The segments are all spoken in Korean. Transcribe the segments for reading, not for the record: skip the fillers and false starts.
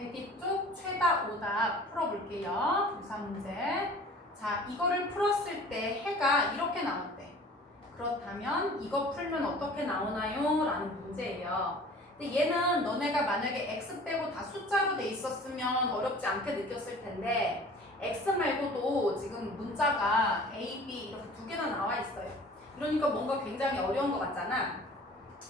대기 쪽 최다 오답 풀어볼게요. 유사 문제. 자, 이거를 풀었을 때 해가 이렇게 나온대. 그렇다면 이거 풀면 어떻게 나오나요? 라는 문제예요. 근데 얘는 너네가 만약에 x 빼고 다 숫자로 돼 있었으면 어렵지 않게 느꼈을 텐데 x 말고도 지금 문자가 a, b 이렇게 두 개나 나와 있어요. 그러니까 뭔가 굉장히 어려운 것 같잖아.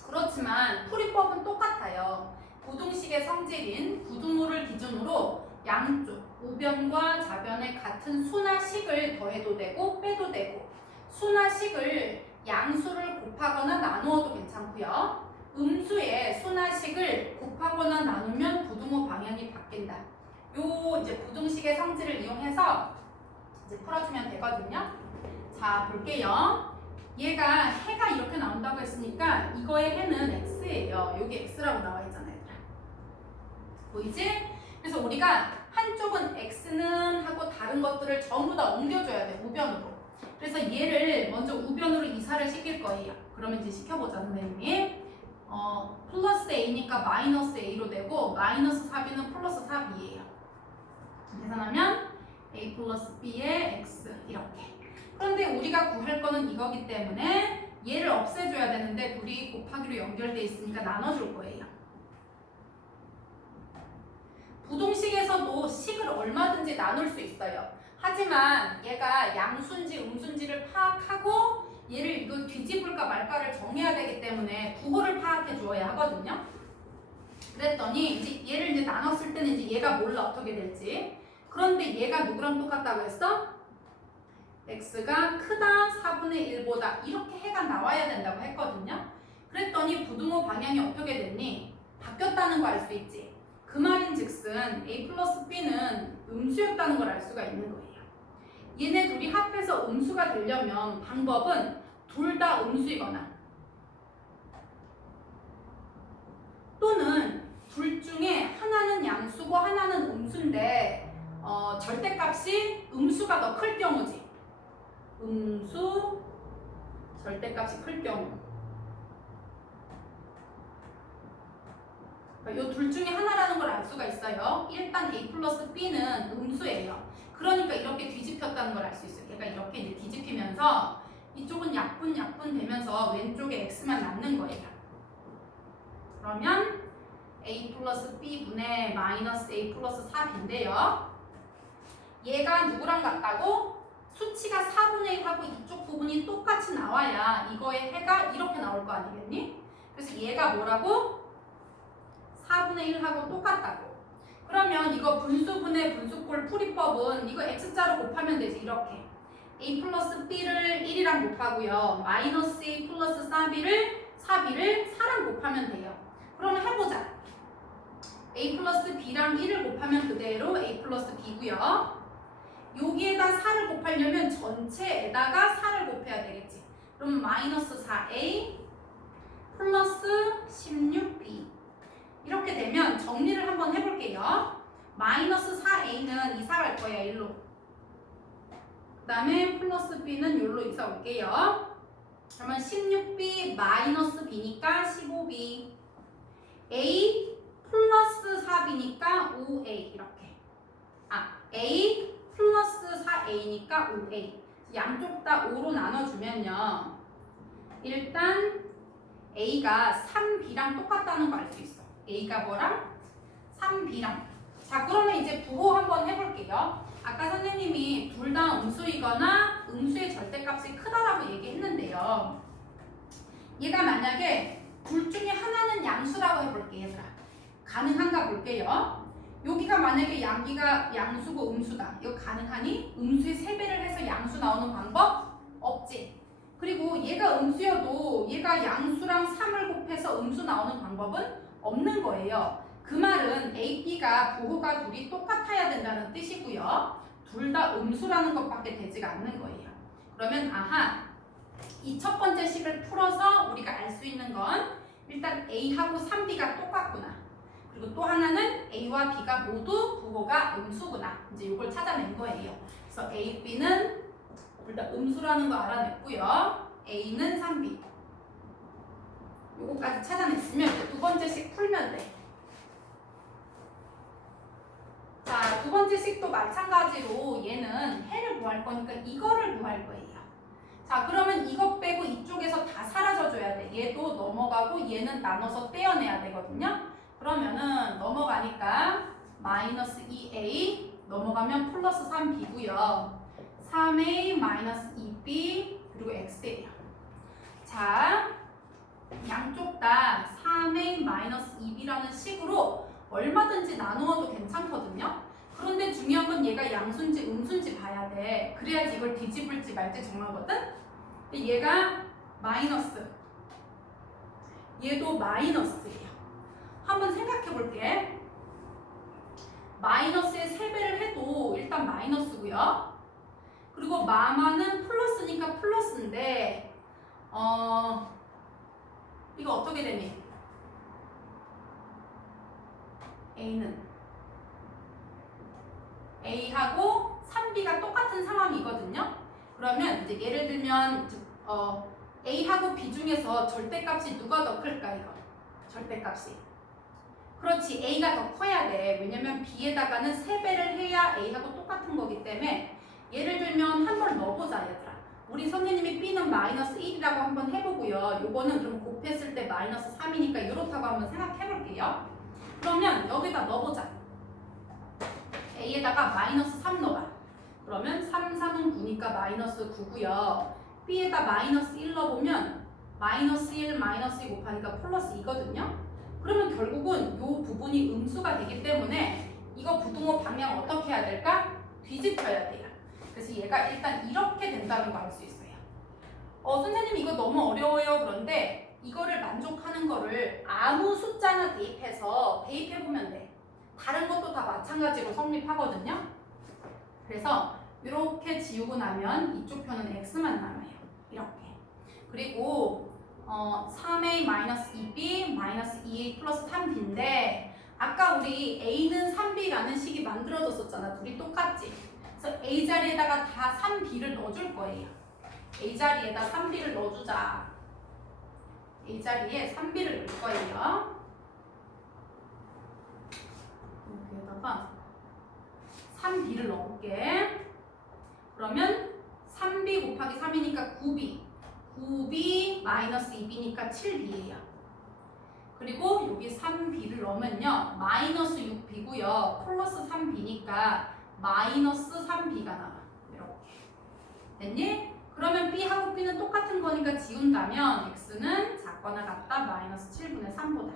그렇지만 풀이법은 똑같아요. 부등식의 성질인 부등호를 기준으로 양쪽 우변과 좌변에 같은 수나 식을 더해도 되고 빼도 되고 수나 식을 양수를 곱하거나 나누어도 괜찮고요. 음수의 수나 식을 곱하거나 나누면 부등호 방향이 바뀐다. 요 이제 부등식의 성질을 이용해서 이제 풀어주면 되거든요. 자, 볼게요. 얘가 해가 이렇게 나온다고 했으니까 이거의 해는 x예요. 여기 x라고 나와 있잖아요. 보이지? 그래서 우리가 한쪽은 x는 하고 다른 것들을 전부 다 옮겨줘야 돼. 우변으로. 그래서 얘를 먼저 우변으로 이사를 시킬 거예요. 그러면 이제 시켜보자, 선생님이. 플러스 a니까 마이너스 a로 되고 마이너스 4b는 플러스 4b예요. 계산하면 a 플러스 b의 x 이렇게. 그런데 우리가 구할 거는 이거기 때문에 얘를 없애줘야 되는데 둘이 곱하기로 연결돼 있으니까 나눠줄 거예요. 부동식에서도 식을 얼마든지 나눌 수 있어요. 하지만 얘가 양수인지 음수인지를 파악하고 얘를 이거 뒤집을까 말까를 정해야 되기 때문에 부호를 파악해 주어야 하거든요. 그랬더니 이제 얘를 이제 나눴을 때는 이제 얘가 몰라 어떻게 될지. 그런데 얘가 누구랑 똑같다고 했어? x가 크다 4분의 1보다 이렇게 해가 나와야 된다고 했거든요. 그랬더니 부등호 방향이 어떻게 됐니? 바뀌었다는 거 알 수 있지. 그 말인 즉슨 a 플러스 b는 음수였다는 걸 알 수가 있는 거예요. 얘네 둘이 합해서 음수가 되려면 방법은 둘 다 음수이거나 또는 둘 중에 하나는 양수고 하나는 음수인데 절대값이 음수가 더 클 경우지. 음수 절대값이 클 경우 이 둘 중에 하나라는 걸 알 수가 있어요. 일단 a 플러스 b는 음수예요. 그러니까 이렇게 뒤집혔다는 걸 알 수 있어요. 얘가 이렇게 이제 뒤집히면서 이쪽은 약분 되면서 왼쪽에 x만 남는 거예요. 그러면 a 플러스 b분의 마이너스 a 플러스 4b인데요. 얘가 누구랑 같다고? 수치가 4분의 1하고 이쪽 부분이 똑같이 나와야 이거의 해가 이렇게 나올 거 아니겠니? 그래서 얘가 뭐라고? 4분의 1하고 똑같다고. 그러면 이거 분수분의 분수꼴 풀이법은 이거 x자로 곱하면 되지. 이렇게 a 플러스 b를 1이랑 곱하고요. 마이너스 a 플러스 4b를 4랑 곱하면 돼요. 그러면 해보자. a 플러스 b랑 1을 곱하면 그대로 a 플러스 b고요. 여기에다 4를 곱하려면 전체에다가 4를 곱해야 되겠지. 그럼 마이너스 4a 플러스 16b 이렇게 되면 정리를 한번 해볼게요. 마이너스 4a는 이사 갈 거예요. 일로. 그 다음에 플러스 b는 여기로 이사 올게요. 그러면 16b 마이너스 b니까 15b a 플러스 4b니까 5a 이렇게. a 플러스 4a니까 5a. 양쪽 다 5로 나눠주면요. 일단 a가 3b랑 똑같다는 거 알 수 있어. a가 뭐랑? 3b랑. 자, 그러면 이제 부호 한번 해볼게요. 아까 선생님이 둘 다 음수이거나 음수의 절대값이 크다라고 얘기했는데요. 얘가 만약에 둘 중에 하나는 양수라고 해볼게요. 얘들아. 가능한가 볼게요. 여기가 만약에 양수고 음수다. 이거 가능하니? 음수의 3배를 해서 양수 나오는 방법? 없지. 그리고 얘가 음수여도 얘가 양수랑 3을 곱해서 음수 나오는 방법은 없는 거예요. 그 말은 A, B가 부호가 둘이 똑같아야 된다는 뜻이고요. 둘 다 음수라는 것밖에 되지가 않는 거예요. 그러면 이 첫 번째 식을 풀어서 우리가 알 수 있는 건 일단 A하고 3B가 똑같구나. 그리고 또 하나는 A와 B가 모두 부호가 음수구나. 이제 이걸 찾아낸 거예요. 그래서 A, B는 둘 다 음수라는 거 알아냈고요. A는 3B. 요거까지 찾아냈으면 두 번째 식 풀면 돼. 번째 식도 마찬가지로 얘는 해를 구할 거니까 이거를 구할 거예요. 자, 그러면 이것 빼고 이쪽에서 다 사라져줘야 돼. 얘도 넘어가고 얘는 나눠서 떼어내야 되거든요. 그러면은 넘어가니까 마이너스 2a 넘어가면 플러스 3b고요. 3a 마이너스 2b 그리고 x예요. 자, 양쪽 다 3a 마이너스 2b라는 식으로 얼마든지 나누어도 괜찮거든요. 그런데 중요한 건 얘가 양수인지 음수인지 봐야 돼. 그래야지 이걸 뒤집을지 말지 정하거든. 얘가 마이너스, 얘도 마이너스예요. 한번 생각해 볼게. 마이너스의 3배를 해도 일단 마이너스고요. 그리고 마마는 플러스니까 플러스인데 이거 어떻게 되니? A는 A하고 3B가 똑같은 상황이거든요. 그러면 이제 예를 들면 A하고 B 중에서 절대값이 누가 더 클까 이거? 절대값이. 그렇지, A가 더 커야 돼. 왜냐면 B에다가는 3배를 해야 A하고 똑같은 거기 때문에 예를 들면 한번 넣어보자 얘들아. 우리 선생님이 B는 마이너스 1이라고 한번 해보고요. 요거는 그럼 곱했을 때 마이너스 3이니까 이렇다고 한번 생각해볼게요. 그러면 여기다 넣어보자. A에다가 마이너스 3 넣어봐. 그러면 3, 3은 9니까 마이너스 9고요. B에다 마이너스 1 넣어보면 마이너스 1, 마이너스 2 곱하니까 플러스 2거든요. 그러면 결국은 이 부분이 음수가 되기 때문에 이거 부등호 방향 어떻게 해야 될까? 뒤집혀야 돼요. 그래서 얘가 일단 이렇게 된다는 거 알 수 있어요. 선생님 이거 너무 어려워요. 그런데 이거를 만족하는 거를 아무 숫자나 대입해보면 돼. 다른 것도 다 마찬가지로 성립하거든요. 그래서 이렇게 지우고 나면 이쪽 편은 x만 남아요. 이렇게. 그리고 3a-2b 2a 플러스 3b인데 아까 우리 a는 3b라는 식이 만들어졌었잖아. 둘이 똑같지? 그래서 a 자리에다가 다 3b를 넣어줄 거예요. a 자리에다 3b를 넣어주자. a 자리에 3b를 넣을 거예요. 여기에다가 3b를 넣어볼게. 그러면 3b 곱하기 3이니까 9b 9b 마이너스 2b니까 7b예요. 그리고 여기 3b를 넣으면요 마이너스 6b고요 플러스 3b니까 마이너스 3b가 나와. 이렇게 됐니? 그러면 b하고 b는 똑같은 거니까 지운다면 x는 작거나 같다 마이너스 7분의 3보다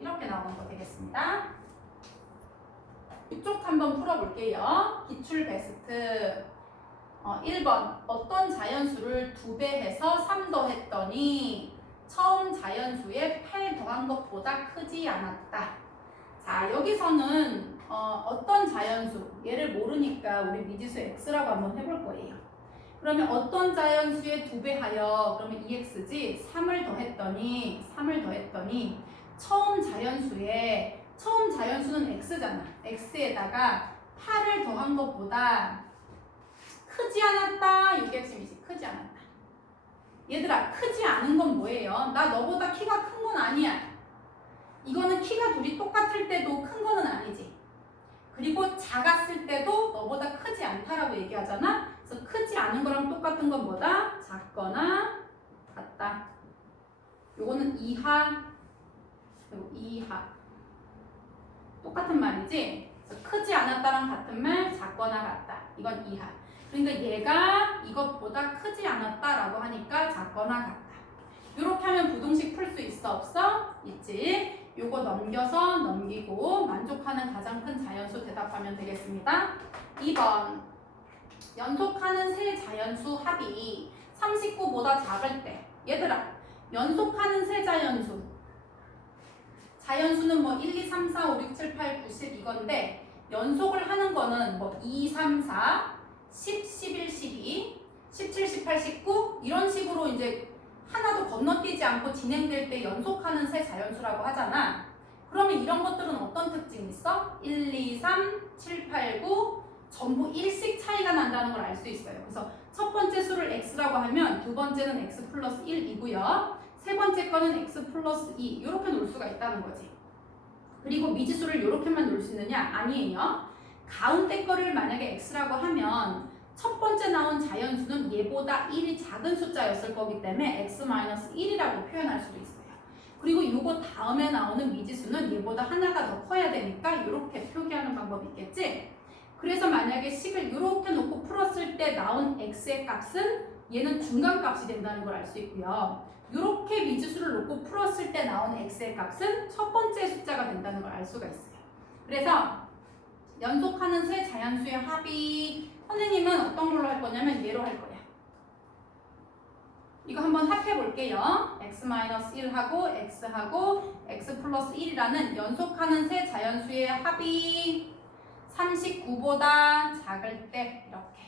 이렇게 나오는 거 되겠습니다. 이쪽 한번 풀어볼게요. 기출 베스트 1번 어떤 자연수를 2배 해서 3 더했더니 처음 자연수에 8 더한 것보다 크지 않았다. 자, 여기서는 어떤 자연수 얘를 모르니까 우리 미지수 x라고 한번 해볼 거예요. 그러면 어떤 자연수에 2배 하여 그러면 2x지 3을 더했더니 처음 자연수는 x잖아. x에다가 8을 더한 것보다 크지 않았다. 이게 핵심이지. 크지 않았다. 얘들아, 크지 않은 건 뭐예요? 나 너보다 키가 큰 건 아니야. 이거는 키가 둘이 똑같을 때도 큰 거는 아니지. 그리고 작았을 때도 너보다 크지 않다라고 얘기하잖아. 그래서 크지 않은 거랑 똑같은 건 뭐다? 작거나 같다. 요거는 이하, 그리고 이하. 똑같은 말이지? 그래서 크지 않았다랑 같은 말, 작거나 같다. 이건 이하. 그러니까 얘가 이것보다 크지 않았다라고 하니까 작거나 같다. 이렇게 하면 부등식 풀 수 있어? 없어? 있지. 요거 넘기고 만족하는 가장 큰 자연수 대답하면 되겠습니다. 2번 연속하는 세 자연수 합이 39보다 작을 때 얘들아 연속하는 세 자연수는 뭐 1, 2, 3, 4, 5, 6, 7, 8, 9, 10 이건데 연속을 하는 거는 뭐 2, 3, 4, 10, 11, 12, 17, 18, 19 이런 식으로 이제 하나도 건너뛰지 않고 진행될 때 연속하는 세 자연수라고 하잖아. 그러면 이런 것들은 어떤 특징이 있어? 1, 2, 3, 7, 8, 9 전부 1씩 차이가 난다는 걸 알 수 있어요. 그래서 첫 번째 수를 x라고 하면 두 번째는 x 플러스 1이고요. 세 번째 거는 x 플러스 2 이렇게 놓을 수가 있다는 거지. 그리고 미지수를 이렇게만 놓을 수 있느냐? 아니에요. 가운데 거를 만약에 x라고 하면 첫 번째 나온 자연수는 얘보다 1이 작은 숫자였을 거기 때문에 x-1이라고 표현할 수도 있어요. 그리고 이거 다음에 나오는 미지수는 얘보다 하나가 더 커야 되니까 이렇게 표기하는 방법이 있겠지? 그래서 만약에 식을 이렇게 놓고 풀었을 때 나온 x의 값은 얘는 중간값이 된다는 걸 알 수 있고요. 이렇게 미지수를 놓고 풀었을 때 나온 x의 값은 첫 번째 숫자가 된다는 걸 알 수가 있어요. 그래서 연속하는 세 자연수의 합이 선생님은 어떤 걸로 할 거냐면 얘로 할 거야. 이거 한번 합해 볼게요. x-1하고 x하고 x 플러스 1이라는 연속하는 세 자연수의 합이 39보다 작을 때 이렇게.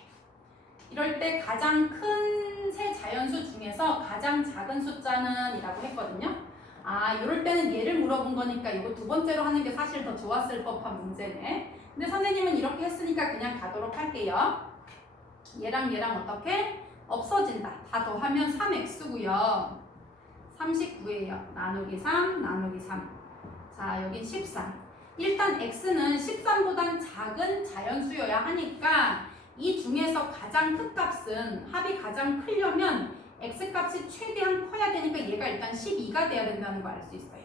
이럴 때 가장 큰 세 자연수 중에서 가장 작은 숫자는 이라고 했거든요. 이럴 때는 얘를 물어본 거니까 이거 두 번째로 하는 게 사실 더 좋았을 법한 문제네. 근데 선생님은 이렇게 했으니까 그냥 가도록 할게요. 얘랑 얘랑 어떻게? 없어진다. 다 더하면 3x고요. 39예요. 나누기 3, 나누기 3. 자, 여긴 13. 일단 x는 13보단 작은 자연수여야 하니까 이 중에서 가장 큰 값은 합이 가장 크려면 x값이 최대한 커야 되니까 얘가 일단 12가 돼야 된다는 거 알 수 있어요.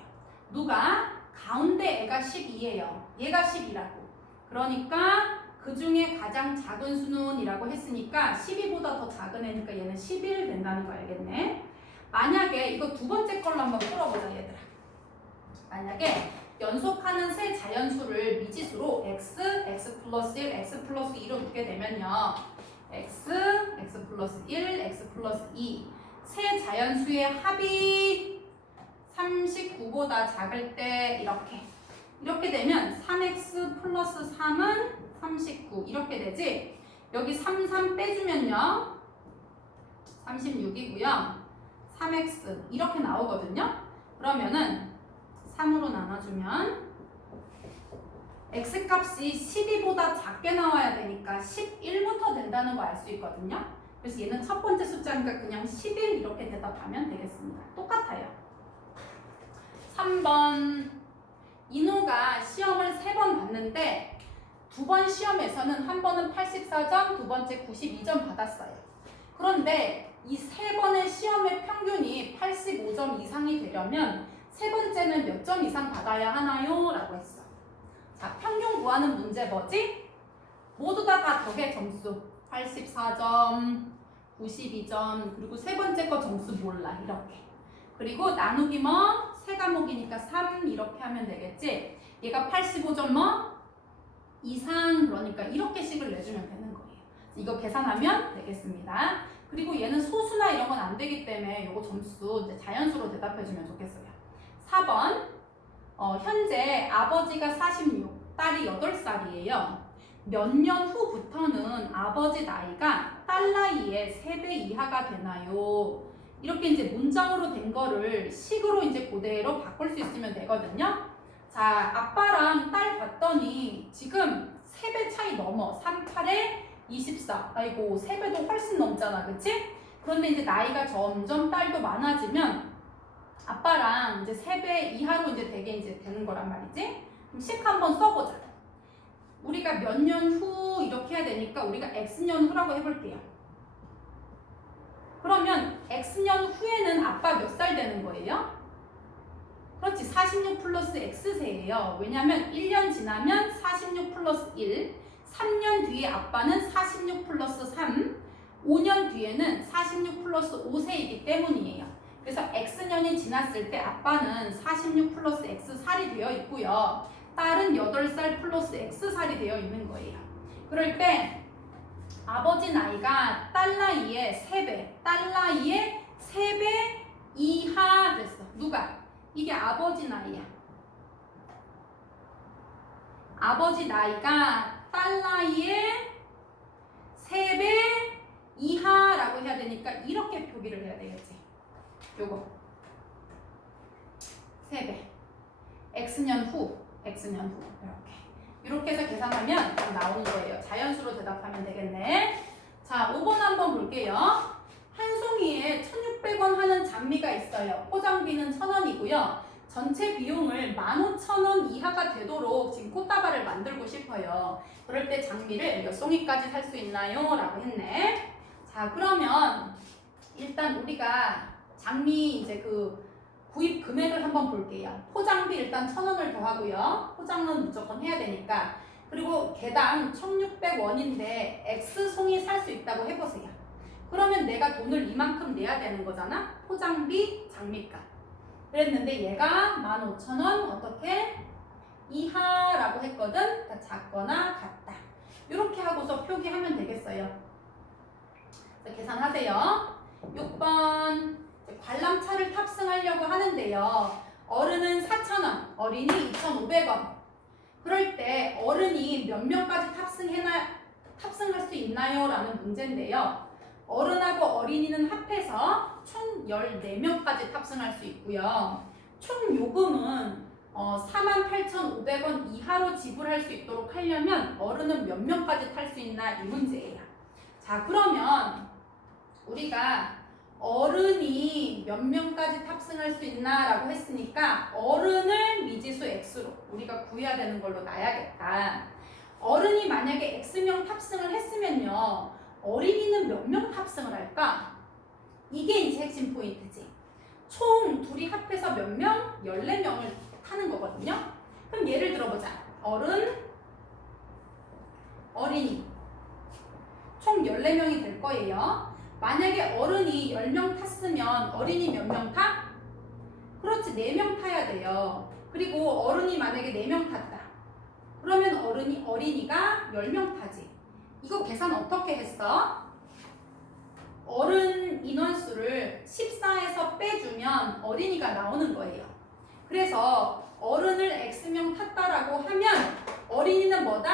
누가? 가운데 애가 12예요. 얘가 10이라고. 그러니까 그 중에 가장 작은 수는 이라고 했으니까 12보다 더 작은 애니까 얘는 11 된다는 거 알겠네. 만약에 이거 두 번째 걸로 한번 풀어보자 얘들아. 만약에 연속하는 세 자연수를 미지수로 x, x 플러스 1, x 플러스 2로 놓게 되면요. x, x 플러스 1, x 플러스 2 세 자연수의 합이 39보다 작을 때 이렇게 되면 3x 플러스 3은 39 이렇게 되지. 여기 3, 3 빼주면요 36이고요 3x 이렇게 나오거든요. 그러면은 3으로 나눠주면 x값이 12보다 작게 나와야 되니까 11부터 된다는 거 알 수 있거든요. 그래서 얘는 첫 번째 숫자니까 그냥 11 이렇게 대답하면 되겠습니다. 똑같아요. 3번 인호가 시험을 3번 봤는데 두 번 시험에서는 한 번은 84점, 두 번째 92점 받았어요. 그런데 이 세 번의 시험의 평균이 85점 이상이 되려면 세 번째는 몇 점 이상 받아야 하나요? 라고 했어. 자, 평균 구하는 문제 뭐지? 모두 다 더해 점수. 84점, 92점, 그리고 세 번째 거 점수 몰라. 이렇게. 그리고 나누기 세 과목이니까 3 이렇게 하면 되겠지? 얘가 85점 이상 그러니까 이렇게 식을 내주면 되는 거예요. 이거 계산하면 되겠습니다. 그리고 얘는 소수나 이런 건 안 되기 때문에 이거 점수 이제 자연수로 대답해주면 좋겠어요. 4번 현재 아버지가 46, 딸이 8살이에요. 몇 년 후부터는 아버지 나이가 딸 나이의 3배 이하가 되나요? 이렇게 이제 문장으로 된 거를 식으로 이제 그대로 바꿀 수 있으면 되거든요. 자, 아빠랑 딸 봤더니 지금 3배 차이 넘어. 3, 8에 24. 아이고, 3배도 훨씬 넘잖아. 그치? 그런데 이제 나이가 점점 딸도 많아지면 아빠랑 이제 3배 이하로 이제 되게 이제 되는 거란 말이지. 그럼 식 한번 써보자. 우리가 몇 년 후 이렇게 해야 되니까 우리가 x년 후라고 해볼게요. 그러면 x년 후에는 아빠 몇 살 되는 거예요? 그렇지. 46 플러스 x세예요. 왜냐면 1년 지나면 46 플러스 1, 3년 뒤에 아빠는 46 플러스 3, 5년 뒤에는 46 플러스 5세이기 때문이에요. 그래서 x년이 지났을 때 아빠는 46 플러스 x살이 되어 있고요. 딸은 8살 플러스 x살이 되어 있는 거예요. 그럴 때 아버지 나이가 딸 나이의 3배, 딸 나이의 3배 이하 됐어. 누가? 이게 아버지 나이야. 아버지 나이가 딸 나이의 3배 이하라고 해야 되니까 이렇게 표기를 해야 되겠지. 요거 3배 x년 후 이렇게 해서 계산하면 나오는 거예요. 자연수로 대답하면 되겠네. 자, 5번 한번 볼게요. 한 송이에 1,600원 하는 장미가 있어요. 포장비는 1,000원이고요. 전체 비용을 15,000원 이하가 되도록 지금 꽃다발을 만들고 싶어요. 그럴 때 장미를 몇 송이까지 살 수 있나요? 라고 했네. 자, 그러면 일단 우리가 장미 이제 그 구입 금액을 한번 볼게요. 포장비 일단 1,000원을 더하고요. 포장은 무조건 해야 되니까. 그리고 개당 1,600원인데 X송이 살 수 있다고 해보세요. 그러면 내가 돈을 이만큼 내야 되는 거잖아. 포장비, 장미값. 그랬는데 얘가 15,000원 어떻게? 이하라고 했거든. 그러니까 작거나 같다. 이렇게 하고서 표기하면 되겠어요. 계산하세요. 6번 관람차를 탑승하려고 하는데요. 어른은 4,000원, 어린이 2,500원. 그럴 때 어른이 몇 명까지 탑승할 수 있나요? 라는 문제인데요. 어른하고 어린이는 합해서 총 14명까지 탑승할 수 있고요. 총 요금은 48,500원 이하로 지불할 수 있도록 하려면 어른은 몇 명까지 탈 수 있나 이 문제예요. 자, 그러면 우리가 어른이 몇 명까지 탑승할 수 있나 라고 했으니까 어른을 미지수 X로 우리가 구해야 되는 걸로 놔야겠다. 어른이 만약에 X명 탑승을 했으면요. 어린이는 몇 명 탑승을 할까? 이게 이제 핵심 포인트지. 총 둘이 합해서 몇 명? 14명을 타는 거거든요. 그럼 예를 들어보자. 어른, 어린이. 총 14명이 될 거예요. 만약에 어른이 10명 탔으면 어린이 몇 명 타? 그렇지, 4명 타야 돼요. 그리고 어른이 만약에 4명 탔다. 그러면 어린이가 10명 타지. 이거 계산 어떻게 했어? 어른 인원수를 14에서 빼주면 어린이가 나오는 거예요. 그래서 어른을 X명 탔다라고 하면 어린이는 뭐다?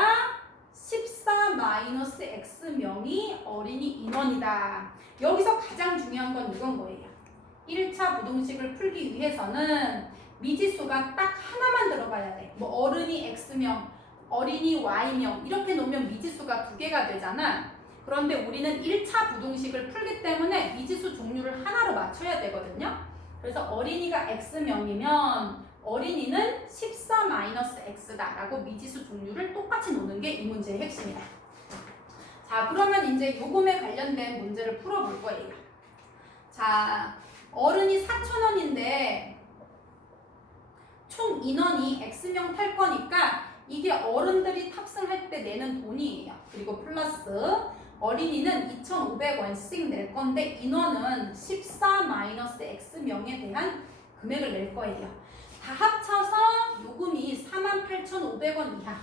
14-X명이 어린이 인원이다. 여기서 가장 중요한 건 이건 거예요. 1차 부등식을 풀기 위해서는 미지수가 딱 하나만 들어가야 돼. 뭐 어른이 X명, 어린이 Y명 이렇게 놓으면 미지수가 2개가 되잖아. 그런데 우리는 1차 부등식을 풀기 때문에 미지수 종류를 하나로 맞춰야 되거든요. 그래서 어린이가 X명이면 어린이는 14-X다 라고 미지수 종류를 똑같이 놓는 게 이 문제의 핵심이다. 자, 그러면 이제 요금에 관련된 문제를 풀어볼 거예요. 자, 어른이 4,000원인데 총 인원이 X명 탈 거니까 이게 어른들이 탑승할 때 내는 돈이에요. 그리고 플러스 어린이는 2,500원씩 낼 건데 인원은 14-X명에 대한 금액을 낼 거예요. 다 합쳐서 요금이 48,500원 이하.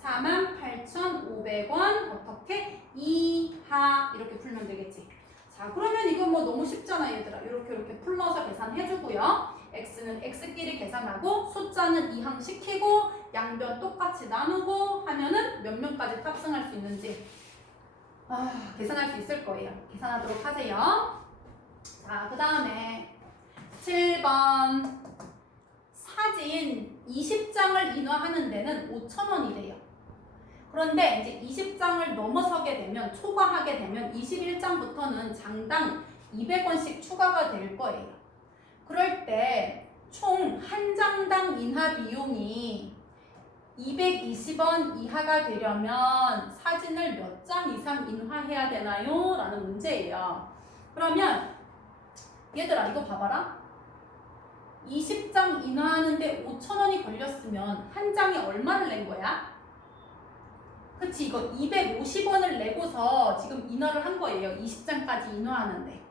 48,500원 어떻게? 이하 이렇게 풀면 되겠지. 자, 그러면 이거 뭐 너무 쉽잖아 얘들아. 이렇게 풀러서 계산해주고요. X는 X끼리 계산하고 숫자는 이항시키고 양변 똑같이 나누고 하면은 몇 명까지 탑승할 수 있는지 계산할 수 있을 거예요. 계산하도록 하세요. 자, 그 다음에 7번 사진 20장을 인화하는 데는 5,000원이래요. 그런데 이제 20장을 넘어서게 되면 초과하게 되면 21장부터는 장당 200원씩 추가가 될 거예요. 그럴 때 총 한 장당 인화 비용이 220원 이하가 되려면 사진을 몇 장 이상 인화해야 되나요? 라는 문제예요. 그러면 얘들아 이거 봐봐라. 20장 인화하는데 5,000원이 걸렸으면 한 장에 얼마를 낸 거야? 그치, 이거 250원을 내고서 지금 인화를 한 거예요. 20장까지 인화하는데.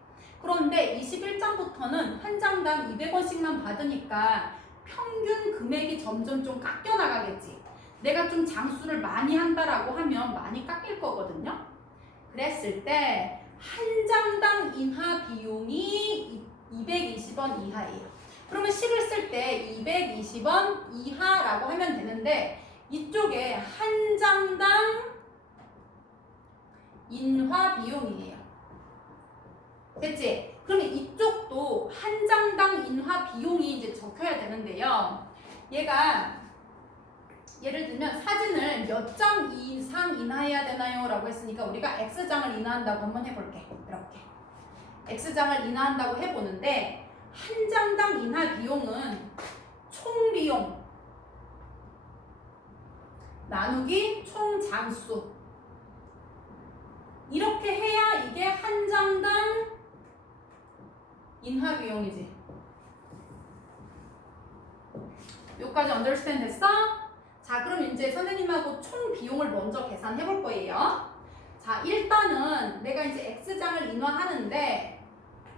그런데 21장부터는 한 장당 200원씩만 받으니까 평균 금액이 점점 좀 깎여 나가겠지. 내가 좀 장수를 많이 한다라고 하면 많이 깎일 거거든요. 그랬을 때 한 장당 인화 비용이 220원 이하예요. 그러면 식을 쓸 때 220원 이하라고 하면 되는데 이쪽에 한 장당 인화 비용이에요. 됐지? 그러면 이쪽도 한 장당 인화 비용이 이제 적혀야 되는데요. 얘가 예를 들면 사진을 몇 장 이상 인화해야 되나요? 라고 했으니까 우리가 X장을 인화한다고 한번 해볼게. 이렇게 X장을 인화한다고 해보는데 한 장당 인화 비용은 총 비용 나누기 총 장수. 이렇게 해야 이게 한 장당 인하 비용이지. 여기까지 언더스탠드 됐어? 자, 그럼 이제 선생님하고 총 비용을 먼저 계산해 볼 거예요. 자, 일단은 내가 이제 X장을 인하하는데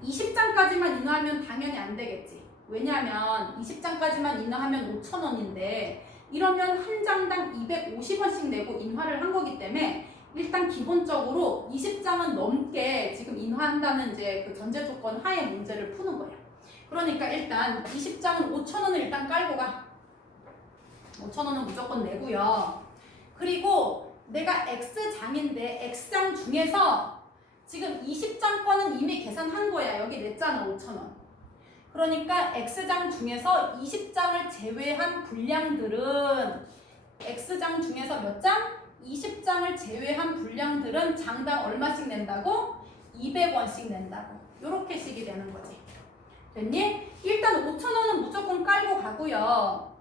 20장까지만 인하하면 당연히 안 되겠지. 왜냐면 20장까지만 인하하면 5,000원인데 이러면 한 장당 250원씩 내고 인하를 한 거기 때문에 일단 기본적으로 20장은 넘게 지금 인하한다는 이제 그 전제 조건 하에 문제를 푸는 거예요. 그러니까 일단 20장은 5,000원을 일단 깔고 가. 5,000원은 무조건 내고요. 그리고 내가 X장인데 X장 중에서 지금 20장 거는 이미 계산한 거야. 여기 냈잖아, 5,000원. 그러니까 X장 중에서 20장을 제외한 분량들은 X장 중에서 몇 장? 20장을 제외한 분량들은 장당 얼마씩 낸다고? 200원씩 낸다고. 요렇게 식이 되는 거지. 됐니? 일단 5,000원은 무조건 깔고 가고요.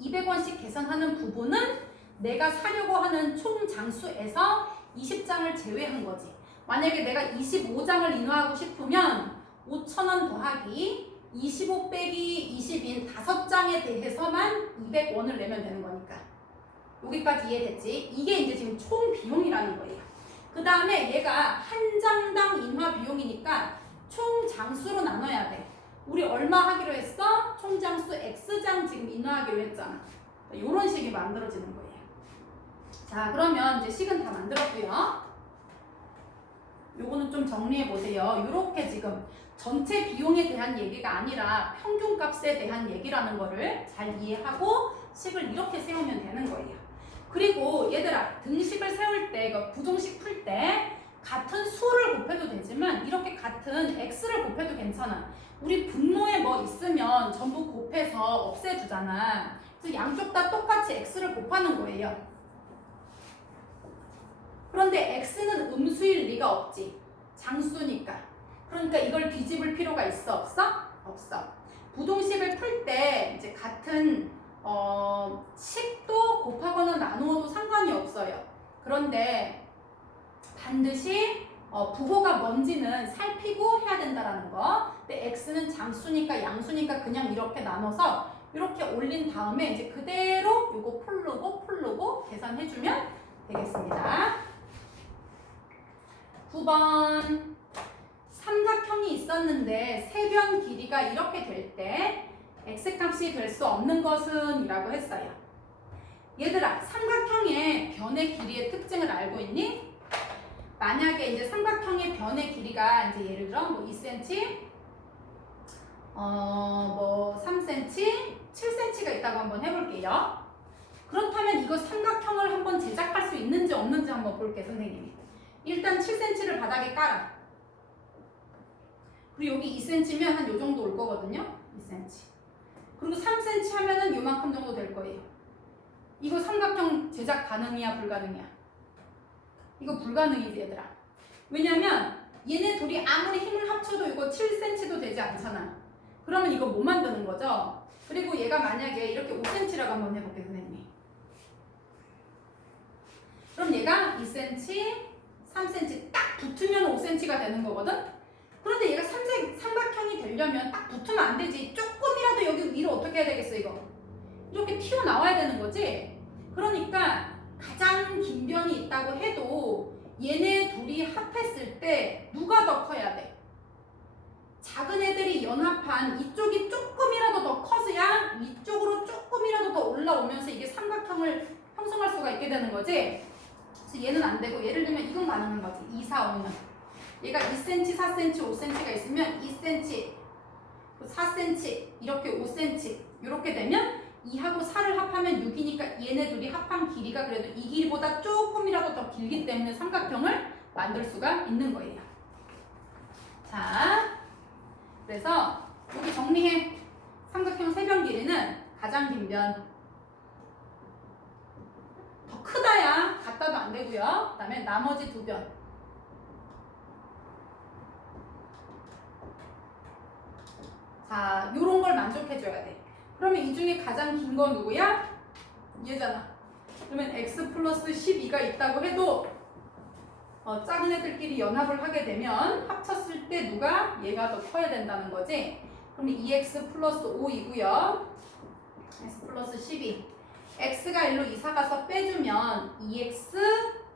200원씩 계산하는 부분은 내가 사려고 하는 총 장수에서 20장을 제외한 거지. 만약에 내가 25장을 인하하고 싶으면 5,000원 더하기 25 빼기 20인 5장에 대해서만 200원을 내면 되는 거니까. 여기까지 이해됐지? 이게 이제 지금 총 비용이라는 거예요. 그 다음에 얘가 한 장당 인하 비용이니까 총 장수로 나눠야 돼. 우리 얼마 하기로 했어? 총 장수 X장 지금 인하하기로 했잖아. 이런 식이 만들어지는 거예요. 자, 그러면 이제 식은 다 만들었고요. 요거는 좀 정리해 보세요. 요렇게 지금 전체 비용에 대한 얘기가 아니라 평균값에 대한 얘기라는 거를 잘 이해하고 식을 이렇게 세우면 되는 거예요. 그리고 얘들아, 등식을 세울 때, 부등식 풀 때 같은 수를 곱해도 되지만 이렇게 같은 x를 곱해도 괜찮아. 우리 분모에 뭐 있으면 전부 곱해서 없애주잖아. 그래서 양쪽 다 똑같이 x를 곱하는 거예요. 그런데 x는 음수일 리가 없지. 장수니까. 그러니까 이걸 뒤집을 필요가 있어? 없어? 없어. 부동식을 풀 때 이제 같은 식도 곱하거나 나누어도 상관이 없어요. 그런데 반드시 부호가 뭔지는 살피고 해야 된다라는 거. 근데 x는 장수니까 양수니까 그냥 이렇게 나눠서 이렇게 올린 다음에 이제 그대로 이거 풀르고 계산해주면 되겠습니다. 9번 삼각형이 있었는데 세변 길이가 이렇게 될 때 x값이 될 수 없는 것은 이라고 했어요. 얘들아, 삼각형의 변의 길이의 특징을 알고 있니? 만약에 이제 삼각형의 변의 길이가 이제 예를 들어 뭐 2cm, 뭐 3cm, 7cm가 있다고 한번 해볼게요. 그렇다면 이거 삼각형을 한번 제작할 수 있는지 없는지 한번 볼게요, 선생님이. 일단 7cm를 바닥에 깔아. 그리고 여기 2cm면 한 요 정도 올 거거든요. 2cm. 그리고 3cm 하면은 요만큼 정도 될 거예요. 이거 삼각형 제작 가능이야, 불가능이야? 이거 불가능이지, 얘들아. 왜냐면 얘네 둘이 아무리 힘을 합쳐도 이거 7cm도 되지 않잖아. 그러면 이거 못 만드는 거죠? 그리고 얘가 만약에 이렇게 5cm라고 한번 해볼게요, 선생님이. 그럼 얘가 2cm, 3cm 딱 붙으면 5cm가 되는 거거든? 그런데 얘가 삼각형이 되려면 딱 붙으면 안 되지. 조금이라도 여기 위로 어떻게 해야 되겠어, 이거? 이렇게 튀어나와야 되는 거지? 그러니까 가장 긴 변이 있다고 해도 얘네 둘이 합했을 때 누가 더 커야 돼? 작은 애들이 연합한 이쪽이 조금이라도 더 커서야 위쪽으로 조금이라도 더 올라오면서 이게 삼각형을 형성할 수가 있게 되는 거지? 그래서 얘는 안 되고 예를 들면 이건 가능한 거지. 2, 4, 5는. 얘가 2cm, 4cm, 5cm가 있으면 2cm, 4cm, 이렇게 5cm 이렇게 되면 2하고 4를 합하면 6이니까 얘네 둘이 합한 길이가 그래도 이 길이보다 조금이라도 더 길기 때문에 삼각형을 만들 수가 있는 거예요. 자, 그래서 여기 정리해. 삼각형 세변 길이는 가장 긴 변. 더 크다야 같다도 안 되고요. 그 다음에 나머지 두 변. 자, 요런 걸 만족해줘야 돼. 그러면 이 중에 가장 긴 건 누구야? 얘잖아. 그러면 x 플러스 12가 있다고 해도 작은 애들끼리 연합을 하게 되면 합쳤을 때 누가? 얘가 더 커야 된다는 거지. 그럼 2x 플러스 5이고요. x 플러스 12. x가 1로 이사 가서 빼주면 2x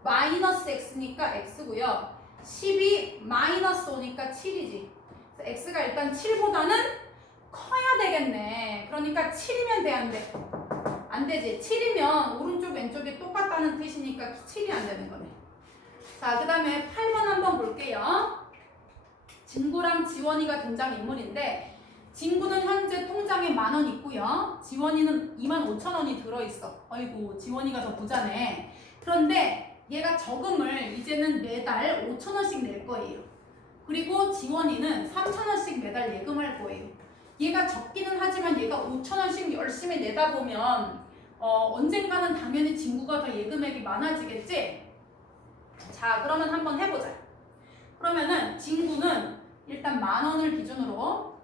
마이너스 x니까 x고요. 12 마이너스 5니까 7이지. x가 일단 7보다는 커야 되겠네. 그러니까 7이면 돼, 안 돼? 안 되지. 7이면 오른쪽 왼쪽이 똑같다는 뜻이니까 7이 안 되는 거네. 자, 그 다음에 8번 한번 볼게요. 진구랑 지원이가 등장인물인데 진구는 현재 통장에 10,000원 있고요. 지원이는 25,000원이 들어있어. 어이구, 지원이가 더 부자네. 그런데 얘가 저금을 이제는 매달 5,000원씩 낼 거예요. 그리고 지원이는 3,000원씩 매달 예금할 거예요. 얘가 적기는 하지만 얘가 5,000원씩 열심히 내다 보면 언젠가는 당연히 진구가 더 예금액이 많아지겠지? 자, 그러면 한번 해보자. 그러면은 진구는 일단 10,000원을 기준으로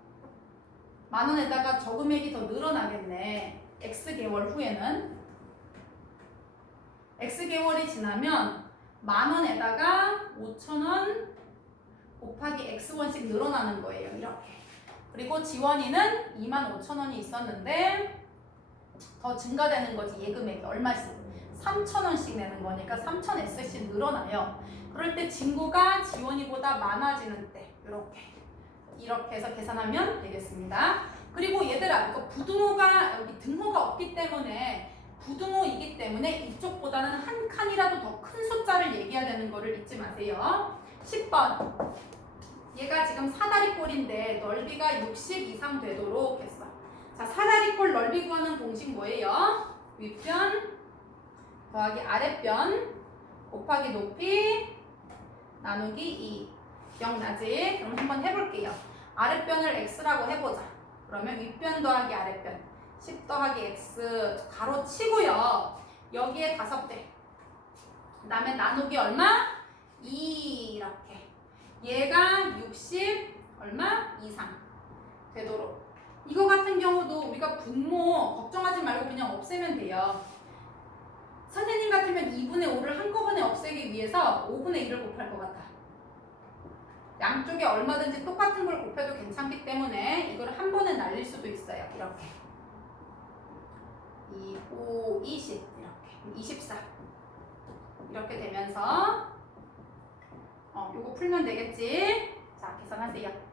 10,000원에다가 저금액이 더 늘어나겠네. X개월 후에는 X개월이 지나면 10,000원에다가 5,000원 곱하기 X1씩 늘어나는 거예요. 이렇게. 그리고 지원이는 25,000원이 있었는데 더 증가되는 거지. 예금액이 얼마씩? 3,000원씩 내는 거니까 3,000S씩 늘어나요. 그럴 때 진구가 지원이보다 많아지는 때 이렇게 해서 계산하면 되겠습니다. 그리고 얘들아, 이거 부등호가 여기 등호가 없기 때문에 부등호이기 때문에 이쪽보다는 한 칸이라도 더 큰 숫자를 얘기해야 되는 거를 잊지 마세요. 10번. 얘가 지금 사다리꼴인데 넓이가 60 이상 되도록 했어. 자, 사다리꼴 넓이 구하는 공식 뭐예요? 윗변 더하기 아랫변 곱하기 높이 나누기 2. 기억나지? 그럼 한번 해볼게요. 아랫변을 x라고 해보자. 그러면 윗변 더하기 아랫변 10 더하기 x 가로 치고요. 여기에 5배. 그 다음에 나누기 얼마? 2 이렇게. 얘가 60 얼마? 이상 되도록. 이거 같은 경우도 우리가 분모 걱정하지 말고 그냥 없애면 돼요. 선생님 같으면 2분의 5를 한꺼번에 없애기 위해서 5분의 1을 곱할 것 같아. 양쪽에 얼마든지 똑같은 걸 곱해도 괜찮기 때문에 이걸 한 번에 날릴 수도 있어요. 이렇게 2, 5, 20 이렇게 24 이렇게 되면서 요거 풀면 되겠지? 자, 계산하세요.